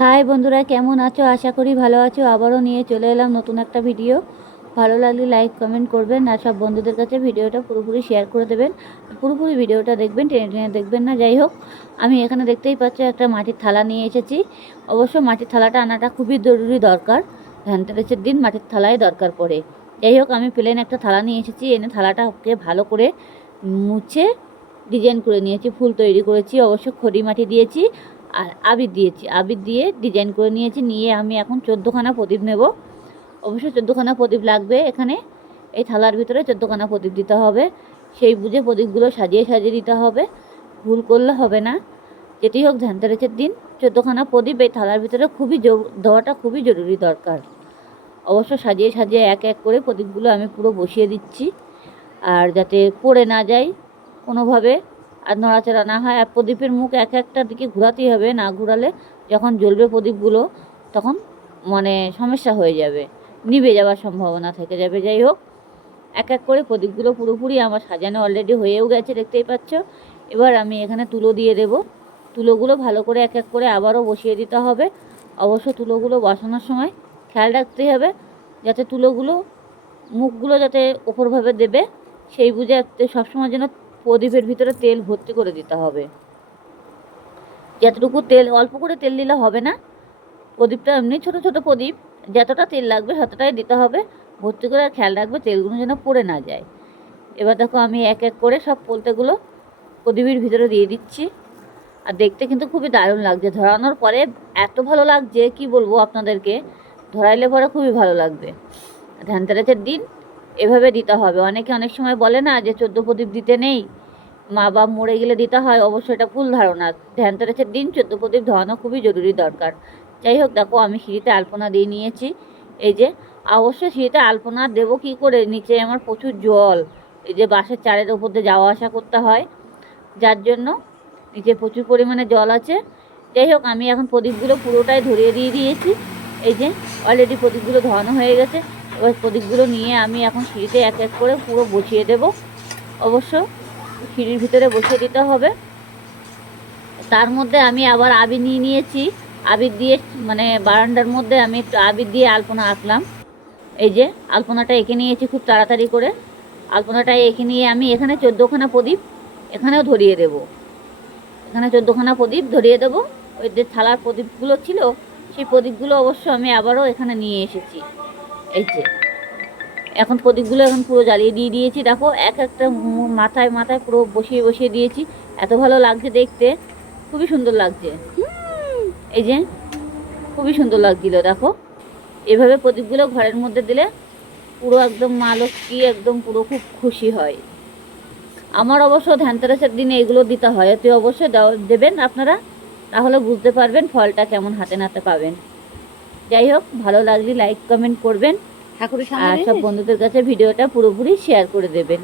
High বন্ধুরা, কেমন আছো? আশা করি ভালো আছো। আবারও নিয়ে চলে এলাম নতুন একটা ভিডিও। ভালো লাগলে লাইক, কমেন্ট করবেন আর সব বন্ধুদের কাছে ভিডিওটা পুরোপুরি শেয়ার করে দেবেন। পুরোপুরি ভিডিওটা দেখবেন, টেনে টেনে দেখবেন না? যাই হোক, আমি এখানে দেখতেই পাচ্ছ একটা মাটির থালা নিয়ে এসেছি। অবশ্য মাটির থালাটা আনাটা খুবই জরুরি দরকার। ধানতেরাসের দিন মাটির থালায় দরকার পড়ে। যাই হোক, আমি প্লেন একটা থালা নিয়ে এসেছি। এনে থালাটাকে ভালো করে মুছে ডিজাইন করে নিয়েছি, ফুল তৈরি করেছি। অবশ্য খড়ি মাটি দিয়েছি। আর আবির দিয়েছি। আবির দিয়ে ডিজাইন করে নিয়েছি। নিয়ে আমি এখন চোদ্দোখানা প্রদীপ নেব। অবশ্য চোদ্দোখানা প্রদীপ লাগবে এখানে। এই থালার ভিতরে চোদ্দোখানা প্রদীপ দিতে হবে। সেই বুঝে প্রদীপগুলো সাজিয়ে সাজিয়ে দিতে হবে। ভুল করলে হবে না। যেটি হোক ধ্যানতেরাসের দিন, চোদ্দোখানা প্রদীপ এই থালার ভিতরে খুবই দেওয়াটা খুবই জরুরি দরকার। অবশ্য সাজিয়ে সাজিয়ে এক এক করে প্রদীপগুলো আমি পুরো বসিয়ে দিচ্ছি। আর যাতে পড়ে না যায় কোনোভাবে আর নড়াচড়া না হয়। আর প্রদীপের মুখ এক একটা দিকে ঘোরাতেই হবে, না ঘোরালে যখন জ্বলবে প্রদীপগুলো তখন মানে সমস্যা হয়ে যাবে, নিভে যাওয়ার সম্ভাবনা থেকে যাবে। যাই হোক, এক এক করে প্রদীপগুলো পুরোপুরি আমার সাজানো অলরেডি হয়েও গেছে, দেখতেই পাচ্ছ। এবার আমি এখানে তুলো দিয়ে দেব। তুলোগুলো ভালো করে এক এক করে আবারও বসিয়ে দিতে হবে। অবশ্য তুলোগুলো বসানোর সময় খেয়াল রাখতেই হবে, যাতে তুলোগুলো মুখগুলো যাতে ওপরভাবে দেবে, সেই বুঝে সবসময় যেন প্রদীপের ভিতরে তেল ভর্তি করে দিতে হবে। যতটুকু তেল, অল্প করে তেল দিলে হবে না। প্রদীপটা এমনি ছোট ছোট প্রদীপ, যতটা তেল লাগবে ততটাই দিতে হবে। ভর্তি করে খেয়াল রাখবে তেলগুলো যেন পড়ে না যায়। এবার দেখো আমি এক এক করে সব পোলতেগুলো প্রদীপের ভিতরে দিয়ে দিচ্ছি। আর দেখতে কিন্তু খুবই দারুণ লাগছে। ধরানোর পরে এত ভালো লাগছে, কি বলব আপনাদেরকে? ধরাইলে পরে খুবই ভালো লাগবে। ধানতেরাসের দিন এভাবে দিতে হবে। অনেকে অনেক সময় বলে না যে, চোদ্দ প্রদীপ দিতে নেই। মা বাপ মরে গেলে দিতে হয়। অবশ্য এটা ভুল ধারণা। ধ্যানতেরাসের দিন, চোদ্দ প্রদীপ ধরানো খুবই জরুরি দরকার। যাই হোক, দেখো, আমি সিঁড়িতে আলপনা দিয়ে নিয়েছি। এই যে অবশ্যই সিঁড়িতে আলপনা দেবো কী করে? নিচে আমার প্রচুর জল। এই যে বাসের চারের ওপর দিয়ে যাওয়া আসা করতে হয়। যার জন্য নিচে প্রচুর পরিমাণে জল আছে। যাই হোক, আমি এখন প্রদীপগুলো পুরোটাই ধরিয়ে দিয়ে দিয়েছি। এই যে অলরেডি প্রদীপগুলো ধরানো হয়ে গেছে। এবার প্রদীপগুলো নিয়ে আমি এখন সিঁড়িতে এক এক করে পুরো বসিয়ে দেব। অবশ্য সিঁড়ির ভিতরে বসিয়ে দিতে হবে। তার মধ্যে আমি আবার আবির নিয়ে নিয়েছি। আবির দিয়ে মানে বারান্দার মধ্যে আমি একটু আবির দিয়ে আলপনা আঁকলাম। এই যে, আলপনাটা এঁকে নিয়েছি খুব তাড়াতাড়ি করে। আলপনাটা এঁকে নিয়ে আমি এখানে চোদ্দোখানা প্রদীপ এখানেও ধরিয়ে দেব। এখানে চোদ্দোখানা প্রদীপ ধরিয়ে দেবো। ওই যে থালার প্রদীপগুলো ছিল, সেই প্রদীপগুলো অবশ্য আমি আবারও এখানে নিয়ে এসেছি। এই যে। এখন প্রদীপগুলো এখন পুরো জ্বালিয়ে দিয়ে দিয়েছি। দেখো, এক একটা মাথায় মাথায় পুরো বসিয়ে বসিয়ে দিয়েছি। এত ভালো লাগছে দেখতে। খুবই সুন্দর লাগছে। এই যে, খুবই সুন্দর লাগছিল, দেখো। এভাবে প্রদীপগুলো ঘরের মধ্যে দিলে পুরো একদম মা লক্ষ্মী একদম পুরো খুব খুশি হয়। আমার অবশ্য ধ্যানতেরাসের দিনে এগুলো দিতে হয়। এতে অবশ্যই দেবেন আপনারা। তাহলে বুঝতে পারবেন ফলটা কেমন হাতে নাতে পাবেন। যাই হোক ভালো লাগলে লাইক কমেন্ট করবেন। ঠাকুরের আর সব বন্ধুদের কাছে ভিডিওটা পুরোপুরি শেয়ার করে দেবেন।